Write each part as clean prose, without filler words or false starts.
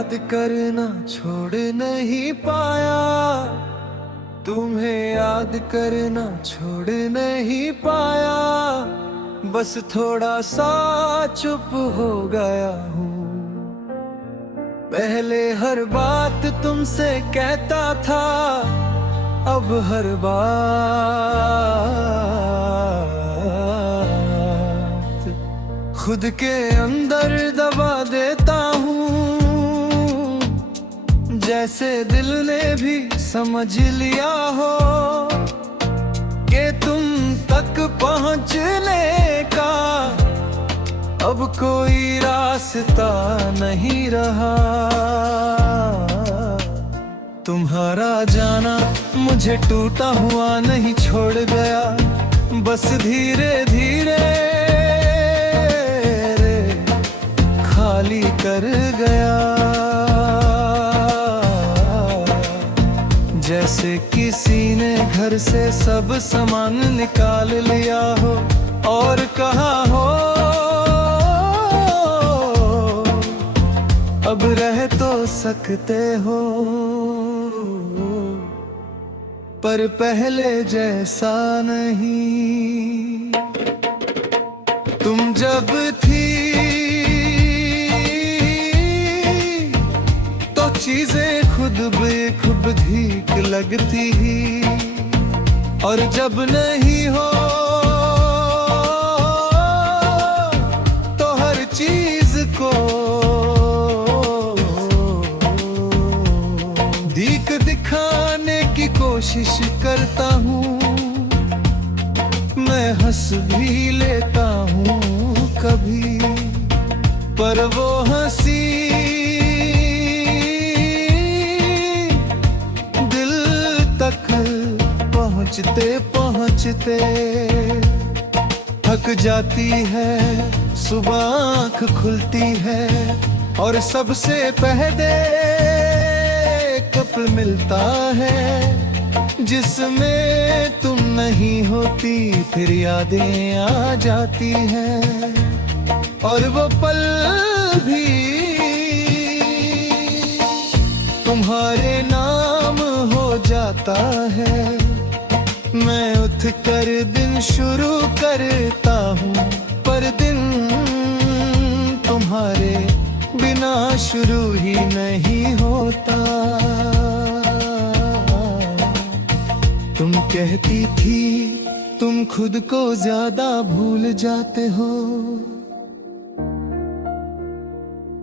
याद करना छोड़ नहीं पाया, तुम्हें याद करना छोड़ नहीं पाया। बस थोड़ा सा चुप हो गया हूँ। पहले हर बात तुमसे कहता था, अब हर बात खुद के अंदर दबा देता हूँ। जैसे दिल ने भी समझ लिया हो कि तुम तक पहुँचने का अब कोई रास्ता नहीं रहा। तुम्हारा जाना मुझे टूटा हुआ नहीं छोड़ गया, बस धीरे धीरे खाली कर गया। जैसे किसी ने घर से सब सामान निकाल लिया हो और कहा हो अब रह तो सकते हो, पर पहले जैसा नहीं। तुम जब थी तो चीजें खुद बेखुद ठीक लगती ही, और जब नहीं हो तो हर चीज को दिखाने की कोशिश करता हूँ। मैं हंस भी लेता हूँ कभी, पर वो हंसी दिल तक पहुँचते पहुँचते थक जाती है। सुबह आँख खुलती है और सबसे पहले कपल मिलता है जिसमें तुम नहीं होती, फिर यादें आ जाती हैं और वो पल भी तुम्हारे नाम हो जाता है। मैं उठ कर दिन शुरू करता हूँ, पर दिन तुम्हारे बिना शुरू ही नहीं होता। तुम कहती थी तुम खुद को ज्यादा भूल जाते हो,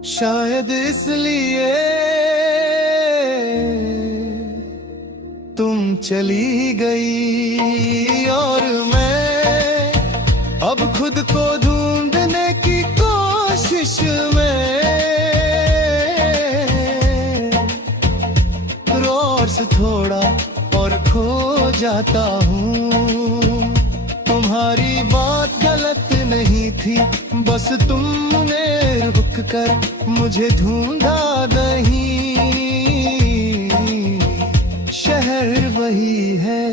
शायद इसलिए तुम चली गई और मैं अब खुद को ढूंढने की कोशिश में रोज थोड़ा और खो जाता हूँ। तुम्हारी बात गलत नहीं थी, बस तुमने रुक कर मुझे ढूंढा नहीं। शहर वही है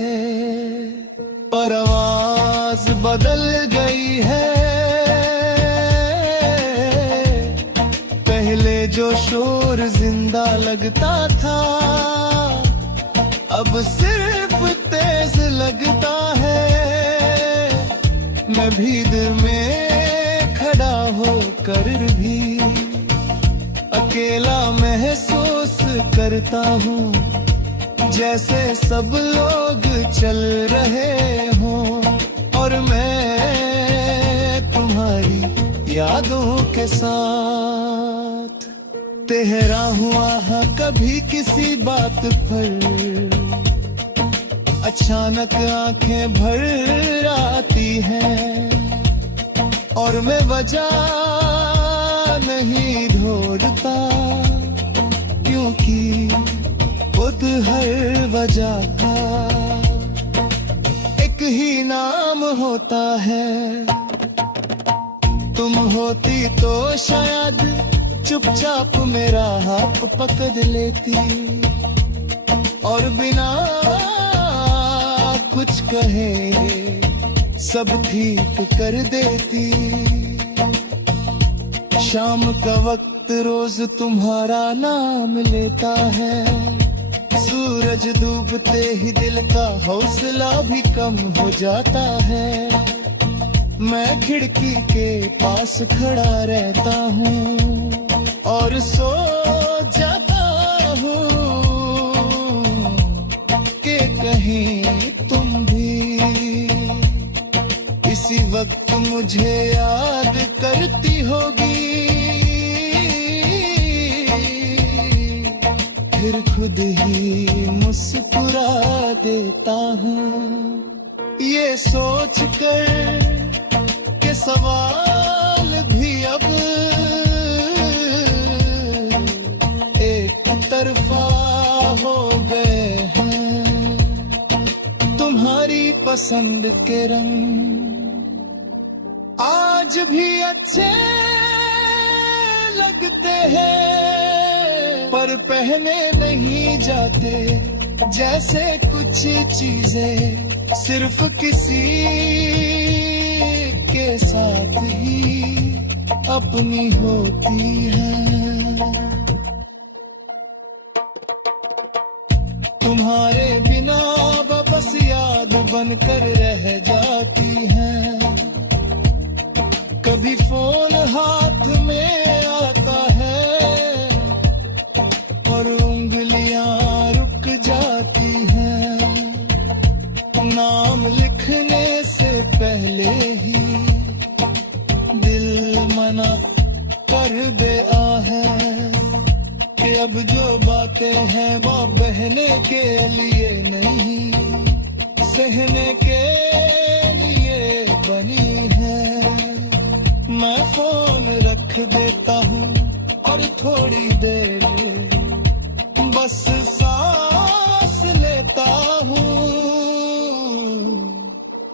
पर आवाज बदल गई है। पहले जो शोर जिंदा लगता था अब सिर्फ तेज लगता है। मैं भीड़ में खड़ा होकर भी अकेला महसूस करता हूँ, जैसे सब लोग चल रहे हों और मैं तुम्हारी यादों के साथ तेहरा हुआ है। कभी किसी बात पर अचानक आंखें भर आती हैं और मैं वजह नहीं ढूंढता, क्योंकि खुद हर वजह का एक ही नाम होता है। तुम होती तो शायद चुपचाप मेरा हाथ पकड़ लेती और बिना कुछ कहे सब ठीक कर देती। शाम का वक्त वक्त रोज तुम्हारा नाम लेता है। सूरज डूबते ही दिल का हौसला भी कम हो जाता है। मैं खिड़की के पास खड़ा रहता हूँ और सो जाता हूँ कि कहीं तुम भी इसी वक्त मुझे याद करती होगी। फिर खुद ही मुस्कुरा देता हूँ ये सोच कर के सवाल भी अब एक तरफा हो गए हैं। तुम्हारी पसंद के रंग आज भी अच्छे लगते हैं, पर पहने नहीं जाते। जैसे कुछ चीजें सिर्फ किसी के साथ ही अपनी होती हैं। तुम्हारे बिना बस याद बनकर रह जाती हैं। कभी फोन हाथ में आता है और उंगलियां रुक जाती हैं। नाम लिखने से पहले ही दिल मना कर बेआ है कि अब जो बातें हैं वो बहने के लिए नहीं, सहने के लिए बनी है। मैं फोन रख देता हूँ और थोड़ी देर बस सांस लेता हूँ।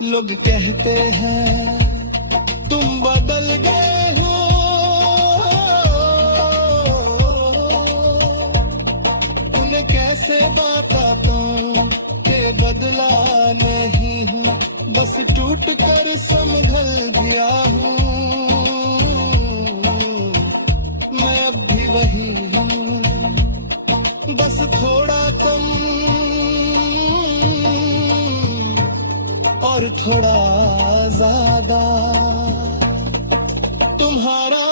लोग कहते हैं तुम बदल गए हो, उन्हें कैसे बताता कि बदला नहीं हूँ, बस टूट कर संभल गया हूँ। मैं अब भी वही हूँ, बस थोड़ा कम और थोड़ा ज्यादा। तुम्हारा